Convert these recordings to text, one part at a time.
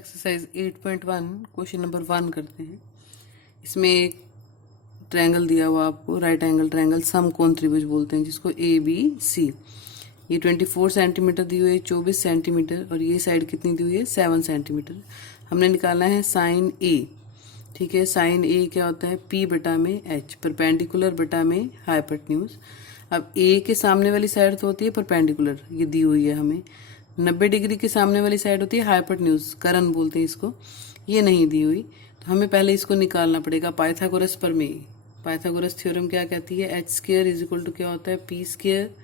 Exercise 8.1 question number 1 करते हैं। इसमें एक ट्रायंगल दिया हुआ आपको, राइट एंगल ट्रायंगल समकोण त्रिभुज बोलते हैं, जिसको ए बी सी। ये 24 सेंटीमीटर दी हुई है, 24 सेंटीमीटर, और ये साइड कितनी दी हुई है 7 सेंटीमीटर। हमने निकालना है साइन ए। ठीक है, साइन ए क्या होता है पी बटा में एच, परपेंडिकुलर बटा में हाइपोटेन्यूज। अब ए के सामने वाली साइड तो होती है परपेंडिकुलर, ये दी हुई है हमें। 90 डिग्री के सामने वाली साइड होती है हाइपोटेन्यूज, करण बोलते हैं इसको, ये नहीं दी हुई। तो हमें पहले इसको निकालना पड़ेगा पाइथागोरस प्रमेय। पाइथागोरस थ्योरम क्या कहती है, H square is equal to क्या होता है P square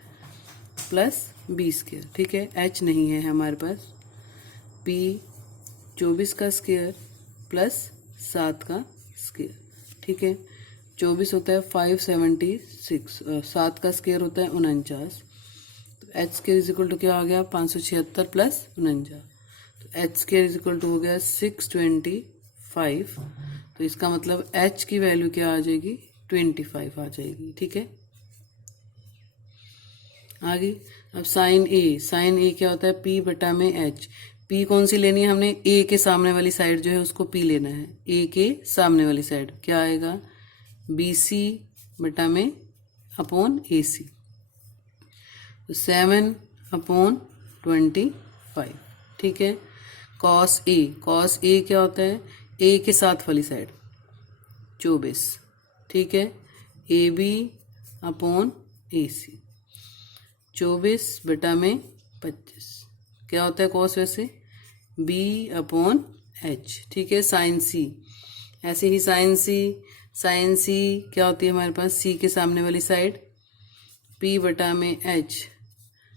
plus B square. ठीक है, एच नहीं है हमारे पास, पी 24 का स्क्वायर प्लस 7 का स्क्वायर। ठीक है, 24 होता है 576, 7 का स्क्वायर होता है 49। तो H square is equal to क्या हो गया 576 प्लस 49। तो H square is equal to हो गया 625। तो इसका मतलब एच की वैल्यू क्या आ जाएगी 25 आ जाएगी। ठीक है, आगे अब साइन ए। साइन ए क्या होता है पी बटा में एच। पी कौन सी लेनी है हमने, ए के सामने वाली साइड जो है उसको पी लेना है। ए के सामने वाली साइड क्या आएगा बी सी बटा में अपॉन ए सी। तो 7/25। ठीक है, कॉस ए। कॉस ए क्या होता है ए के साथ वाली साइड 24। ठीक है, ए बी अपॉन ए सी, 24 बटा में 25। क्या होता है कॉस वैसे बी अपॉन एच। ठीक है, साइन सी। ऐसे ही साइन सी। साइन सी क्या होती है हमारे पास सी के सामने वाली साइड पी बटा में एच,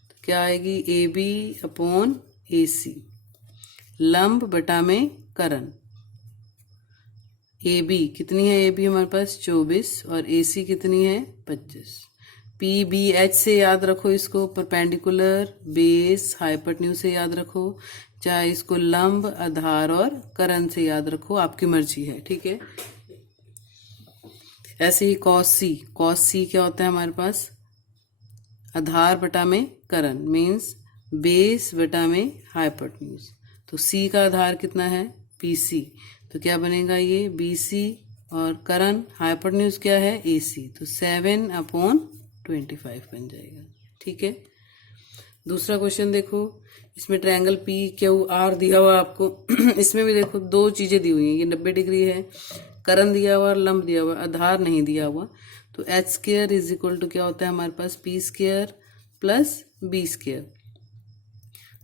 तो क्या आएगी ए बी अपॉन ए सी, लंब बटा में करण। ए बी कितनी है, ए बी हमारे पास 24 और ए सी कितनी है 25। पी बी एच से याद रखो इसको, परपेंडिकुलर बेस हाइपोटेन्यूज से याद रखो, चाहे इसको लंब आधार और करण से याद रखो, आपकी मर्जी है। ठीक है, ऐसे ही कॉस सी। कॉस सी क्या होता है हमारे पास आधार बटा में करण, मीन्स बेस बटा में हाइपोटेन्यूज। तो सी का आधार कितना है पी सी, तो क्या बनेगा ये बी सी, और करण हाइपोटेन्यूज क्या है ए सी, तो 7/25 बन जाएगा। ठीक है, दूसरा क्वेश्चन देखो, इसमें ट्रायंगल पी क्यू आर दिया हुआ आपको। इसमें भी देखो दो चीजें दी हुई हैं, ये 90 डिग्री है, करण दिया हुआ और लंब दिया हुआ, आधार नहीं दिया हुआ। तो H square is equal to क्या होता है हमारे पास P square plus B square.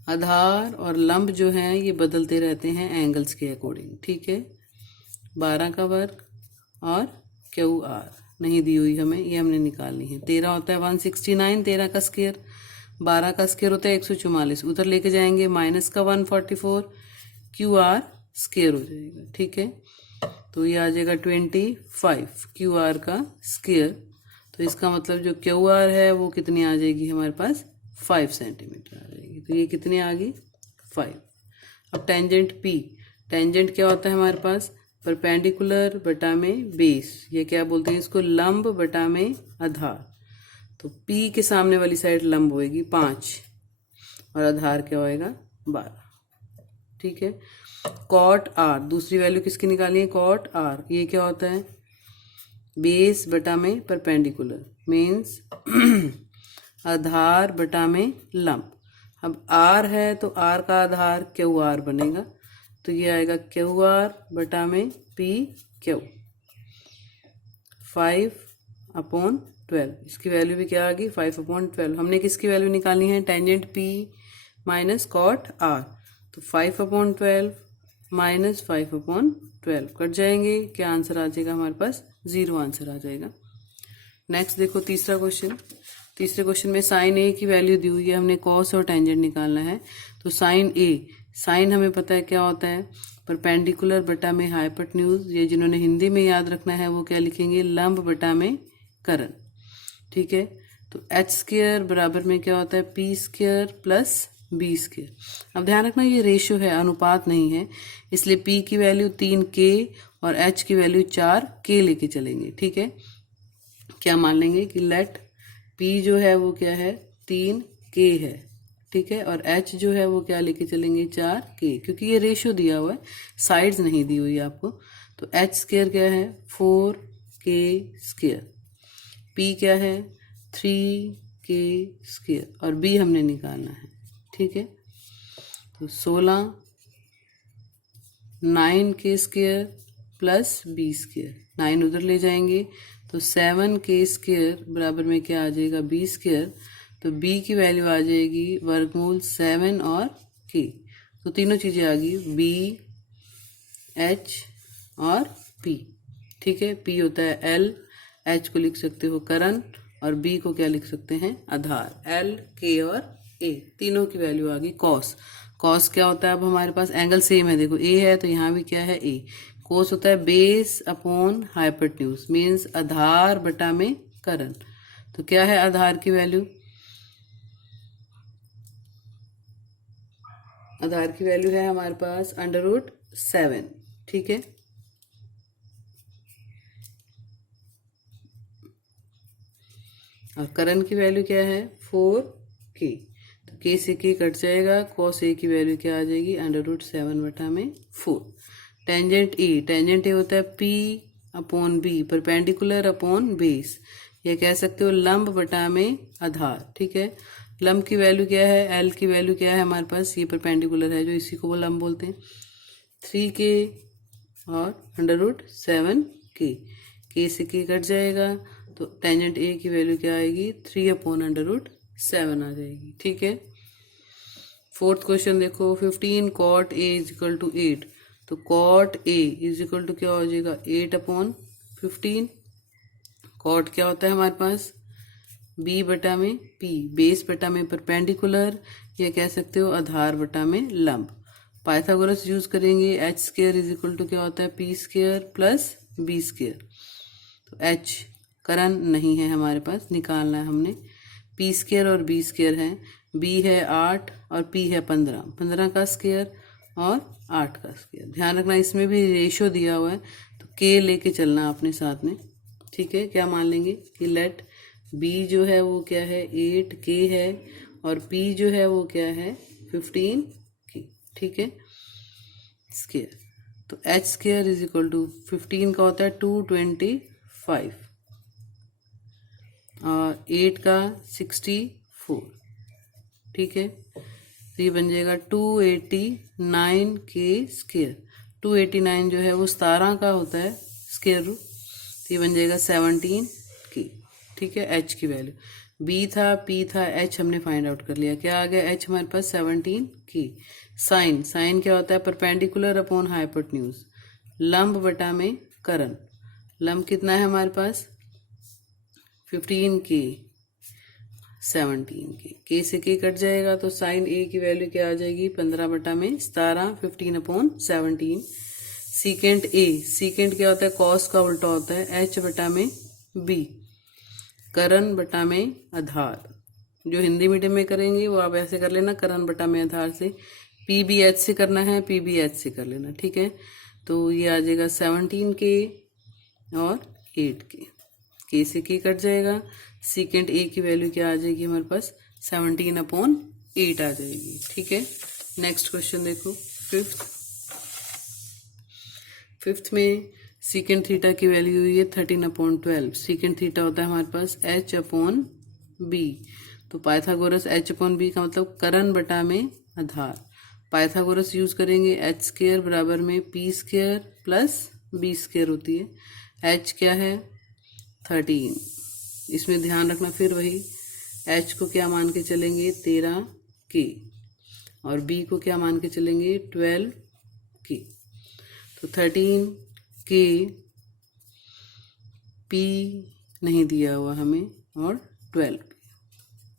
आधार और लंब जो हैं ये बदलते रहते हैं एंगल्स के अकॉर्डिंग। ठीक है, 12 का वर्ग और क्यू आर नहीं दी हुई हमें, ये हमने निकालनी है। 13 होता है 169, 13 का स्क्वायर, 12 का स्क्वायर होता है 144, उधर लेके जाएंगे माइनस का 144, क्यू आर स्क्वायर हो जाएगा। ठीक है, तो ये आ जाएगा 25 क्यू आर का स्क्वायर। तो इसका मतलब जो क्यू आर है वो कितनी आ जाएगी हमारे पास 5 सेंटीमीटर आ जाएगी। तो ये कितनी आ गई 5। अब टेंजेंट पी। टेंजेंट क्या होता है हमारे पास परपेंडिकुलर बटा में बेस, ये क्या बोलते हैं इसको लंब बटा में आधार। तो पी के सामने वाली साइड लंब होएगी 5 और आधार क्या होएगा 12। ठीक है, कॉट आर, दूसरी वैल्यू किसकी निकाली है कॉट आर। ये क्या होता है बेस बटा में परपेंडिकुलर, मीन्स आधार बटा में लंब। अब आर है तो आर का आधार क्यू आर बनेगा, तो ये आएगा क्यू आर बटा में पी क्यू, 5/12। इसकी वैल्यू भी क्या आ गई 5/12। हमने किसकी वैल्यू निकालनी है tangent P minus cot R, तो 5/12 माइनस 5/12 कट जाएंगे, क्या आंसर आ जाएगा हमारे पास 0 आंसर आ जाएगा। नेक्स्ट देखो तीसरा क्वेश्चन। तीसरे क्वेश्चन में साइन ए की वैल्यू दी हुई है, हमने कॉस और टेंजेंट निकालना है। तो साइन ए, साइन हमें पता है क्या होता है परपेंडिकुलर बटा में हाइपोटेन्यूज। ये जिन्होंने हिंदी में याद रखना है वो क्या लिखेंगे लंब बटा में करण। ठीक है, तो एच स्क्वायर बराबर में क्या होता है P square plus B square. अब ध्यान रखना ये रेशियो है, अनुपात नहीं है, इसलिए पी की वैल्यू 3k और एच की वैल्यू 4k लेके चलेंगे। ठीक है, क्या मान लेंगे कि लेट पी जो है वो क्या है 3k है ठीक है। और h जो है वो क्या लेके चलेंगे 4k, क्योंकि ये रेशियो दिया हुआ है, साइड्स नहीं दी हुई आपको। तो h स्क्वायर क्या है 4k स्क्वायर, p क्या है 3k स्क्वायर, और b हमने निकालना है, ठीक है। तो 16 9k square plus b square, 9 उधर ले जाएंगे तो 7k स्क्वायर बराबर में क्या आ जाएगा b स्क्वायर। तो b की वैल्यू आ जाएगी वर्गमूल 7 और k, तो तीनों चीज़ें आ गई b h और p, ठीक है। p होता है l, h को लिख सकते हो करण, और b को क्या लिख सकते हैं आधार। l k और a तीनों की वैल्यू आ गई। कॉस, कॉस क्या होता है, अब हमारे पास एंगल सेम है, देखो a है तो यहाँ भी क्या है a। कोस होता है बेस अपॉन हाइपोटेन्यूज, मीन्स आधार बटा में करण। तो क्या है आधार की वैल्यू, आधार की वैल्यू है हमारे पास √7, ठीक है। और करण की वैल्यू क्या है 4k, तो k से k कट जाएगा, cos a की वैल्यू क्या आ जाएगी √7 बटा में 4। टेंजेंट ए, टेंजेंट ए होता है p upon b, perpendicular upon base, या कह सकते हो लंब बटा में आधार, ठीक है। लंब की वैल्यू क्या है, l की वैल्यू क्या है हमारे पास, ये परपेंडिकुलर है जो इसी को वो लंब बोलते हैं, 3k और √7k, k से k कट जाएगा, तो टेंजेंट ए की वैल्यू क्या आएगी 3/√7 आ जाएगी, ठीक है। फोर्थ क्वेश्चन देखो, 15 cot a = 8, तो cot a = क्या हो जाएगा 8/15। cot क्या होता है हमारे पास b बटा में p, बेस बटा में परपेंडिकुलर, या कह सकते हो आधार बटा में लंब। पाइथागोरस यूज करेंगे, h² क्या होता है p² प्लस b²। तो h करण नहीं है हमारे पास, निकालना है हमने, p² और b² है, b है 8 और p है 15, 15 का स्क्वायर और 8 का स्क्वायर। ध्यान रखना इसमें भी रेशियो दिया हुआ है, तो k लेके चलना अपने साथ में, ठीक है। क्या मान लेंगे कि लेट b जो है वो क्या है 8k है, और p जो है वो क्या है 15k, ठीक है, स्क्वायर। तो h² 15 का होता है 225 और 8 का 64, ठीक है। तो ये बन जाएगा 289k स्क्वायर। 289 जो है वो 17 का होता है स्क्वायर रूट, तो ये बन जाएगा 17k, ठीक है। h की वैल्यू b था p था, h हमने फाइंड आउट कर लिया, क्या आ गया h हमारे पास 17k। साइन, साइन क्या होता है परपेंडिकुलर अपॉन हाइपोटेन्यूज, लंब बटा में करण। लंब कितना है हमारे पास 15k 17k, k से k कट जाएगा, तो साइन a की वैल्यू क्या आ जाएगी 15 बटा में 17, 15/17। सीकेंट a, सीकेंट क्या होता है कॉस का उल्टा होता है h बटा में b, करण बटा में आधार। जो हिंदी मीडियम में करेंगे वो आप ऐसे कर लेना, करण बटा में आधार से, p भी h से करना है, p भी h से कर लेना, ठीक है। तो ये आ जाएगा 17k और 8k, k से k कट जाएगा, सीकेंट a की वैल्यू क्या आ जाएगी हमारे पास 17/8 आ जाएगी, ठीक है। नेक्स्ट क्वेश्चन देखो, फिफ्थ में सीकेंट थीटा की वैल्यू हुई है 13/12। सीकेंट थीटा होता है हमारे पास h/b, तो पाइथागोरस h/b का मतलब करण बटा में आधार। पाइथागोरस यूज करेंगे, h² बराबर में p² प्लस b² होती है। h क्या है 13, इसमें ध्यान रखना फिर वही, h को क्या मान के चलेंगे 13k, और b को क्या मान के चलेंगे 12k। तो 13k, p नहीं दिया हुआ हमें, और 12,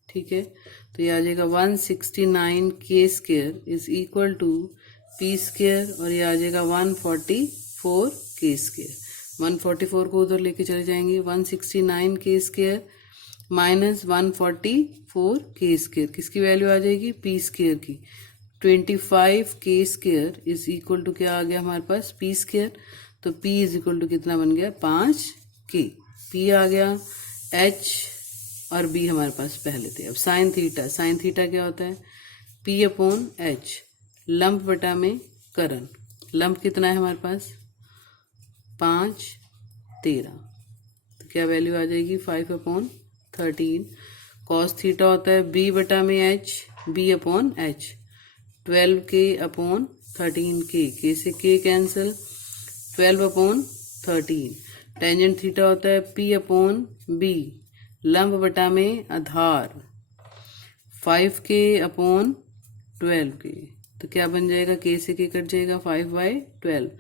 ठीक है। तो ये आ जाएगा 169k square is equal to p², और ये आ जाएगा 144k स्क्वायर। 144 को उधर लेके चले जाएंगे, 169k square minus 144k square, किसकी वैल्यू आ जाएगी p² की। 25k square is equal to क्या आ गया हमारे पास p², तो p इज इक्वल टू कितना बन गया 5k, p आ गया, h और b हमारे पास पहले थे। अब साइन थीटा, साइन थीटा क्या होता है P अपॉन H, लंप बटा में करण। लंप कितना है हमारे पास 5, 13, तो क्या वैल्यू आ जाएगी 5/13। कॉस थीटा होता है B बटा में H, B upon H, 12K/13K, K से K कैंसिल, 12/13। टेंजेंट थीटा होता है P अपॉन B, लंब बटा में आधार, 5K/12K, तो क्या बन जाएगा K से K कट जाएगा 5/12।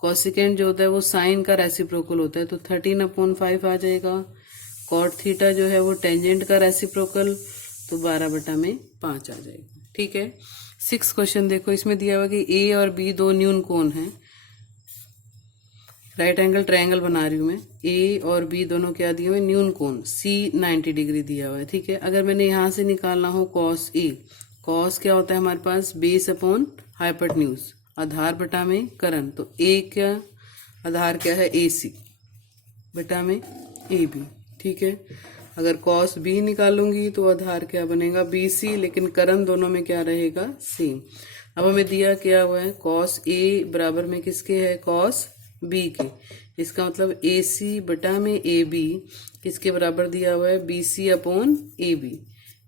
कॉसिकेंट जो होता है वो साइन का रेसिप्रोकल होता है, तो 13/5 आ जाएगा। कॉट थीटा जो है वो टेंजेंट का रेसिप्रोकल, तो 12/5 आ जाएगा। ठीक है। 6 क्वेश्चन देखो, इसमें दिया हुआ कि A और B दो न्यून कोण हैं। राइट एंगल ट्रायंगल बना रही हूं मैं। A और B दोनों क्या दिए हुए न्यून कोण, C 90 डिग्री दिया हुआ है। ठीक है। अगर मैंने यहां से निकालना हो कॉस A, कॉस क्या होता है हमारे पास बेस अपॉन हाइपोटेन्यूज, आधार बटा में करण, तो A क्या आधार क्या है AC बटा में AB। ठीक है। अगर कॉस B निकालूंगी तो आधार क्या बनेगा BC, लेकिन करण दोनों में क्या रहेगा सेम। अब हमें दिया क्या हुआ है कॉस A बराबर में किसके है कॉस B के, इसका मतलब AC बटा में AB किसके बराबर दिया हुआ है BC अपॉन AB।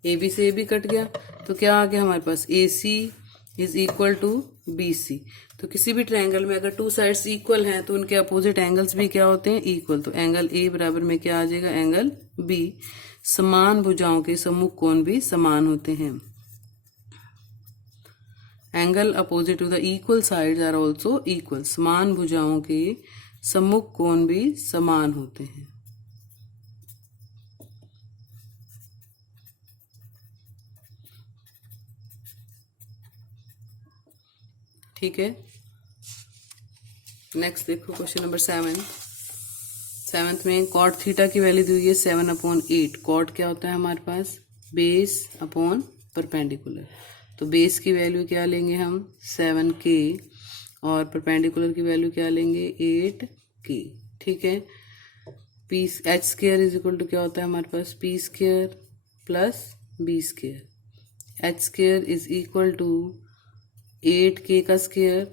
AB से AB कट गया तो क्या आ गया हमारे पास AC इज इक्वल टू BC। तो किसी भी ट्रायंगल में अगर टू साइड्स इक्वल हैं तो उनके अपोजिट एंगल्स भी क्या होते हैं इक्वल, तो एंगल A बराबर में क्या आ जाएगा एंगल B। समान भुजाओं के सम्मुख कोण भी समान होते हैं। Angle opposite to the equal sides are also equal, समान भुजाओं के सम्मुख कोण भी समान होते हैं। ठीक है। नेक्स्ट देखो क्वेश्चन नंबर 7 में कॉट थीटा की वैल्यू दी हुई है 7/8। कॉट क्या होता है हमारे पास बेस अपॉन परपेंडिकुलर, तो बेस की वैल्यू क्या लेंगे हम 7K और परपेंडिकुलर की वैल्यू क्या लेंगे 8K। ठीक है। P H square is equal to क्या होता है हमारे पास P square plus B square. H square is equal to 8K का स्क्वायर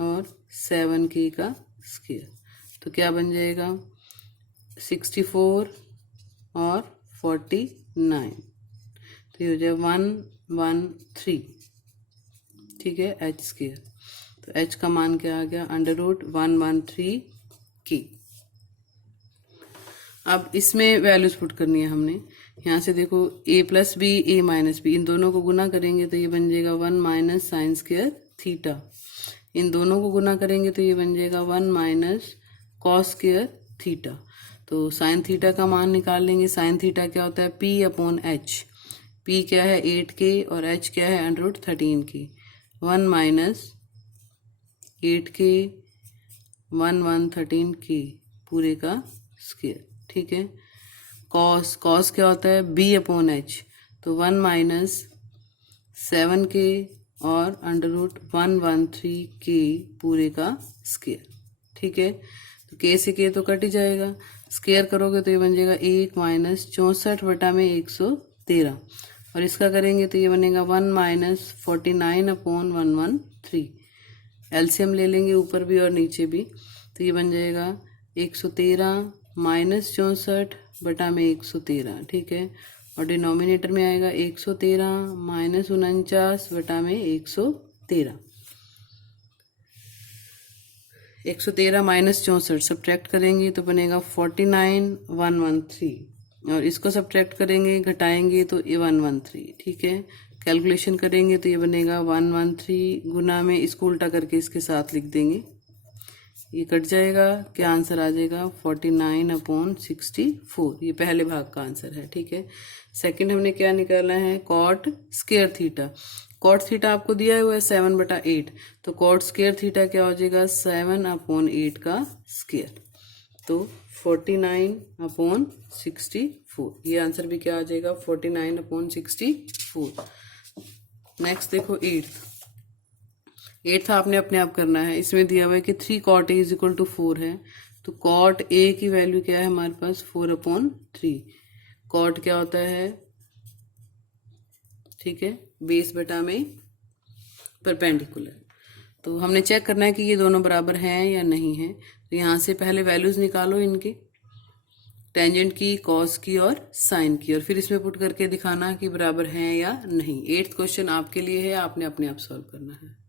और 7K का स्क्वायर, तो क्या बन जाएगा 64 और 49, तो ये हो जाए 113। ठीक है। एच स्क्वायर, तो एच का मान क्या आ गया √113K। अब इसमें वैल्यूज पुट करनी है हमने। यहाँ से देखो A + B A - B, इन दोनों को गुना करेंगे तो ये बन जाएगा 1 - sin स्क्वायर थीटा। इन दोनों को गुना करेंगे तो ये बन जाएगा 1 - cos स्क्वायर थीटा। तो साइन थीटा का मान निकाल लेंगे। साइन थीटा क्या होता है P/H। P क्या है 8K और H क्या है √13K। 1 - 8K 113K पूरे का स्क्वायर। ठीक है। कॉस क्या होता है B/H, तो 1 - 7K और √113K पूरे का स्क्वायर। ठीक है। तो K से K तो कट ही जाएगा, स्क्वायर करोगे तो ये बन जाएगा 1 - 64 बटा में 113, और इसका करेंगे तो ये बनेगा 1 - 49/113। एलसीएम ले लेंगे ऊपर भी और नीचे भी, तो ये बन जाएगा 113 - 64 बटा में 113। ठीक है। और डिनोमिनेटर में आएगा 113 - 49 बटा में 113। 113 - 64 सब्ट्रैक्ट करेंगे तो बनेगा 49,113, और इसको सब्ट्रैक्ट करेंगे घटाएंगे तो 113। ठीक है। कैलकुलेशन करेंगे तो ये बनेगा 113 गुना में इसको उल्टा करके इसके साथ लिख देंगे, ये कट जाएगा, क्या आंसर आ जाएगा 49/64। ये पहले भाग का आंसर है। ठीक है। सेकंड हमने क्या निकाला है cot square theta. Cot theta आपको दिया हुआ है 7/8, तो कॉट स्क्वायर थीटा क्या हो जाएगा 7/8 का स्क्वायर, तो 49/64। ये आंसर भी क्या आ जाएगा 49/64। नेक्स्ट देखो 8th आपने अपने आप करना है। इसमें दिया हुआ है कि 3 cot A = 4 है, तो cot A की वैल्यू क्या है हमारे पास 4/3। cot क्या होता है ठीक है, बेस बटा में परपेंडिकुलर। तो हमने चेक करना है कि ये दोनों बराबर हैं या नहीं है। तो यहाँ से पहले वैल्यूज निकालो इनके, टेंजेंट की, कॉस की और साइन की, और फिर इसमें पुट करके दिखाना कि बराबर हैं या नहीं। 8th क्वेश्चन आपके लिए है, आपने अपने आप सॉल्व करना है।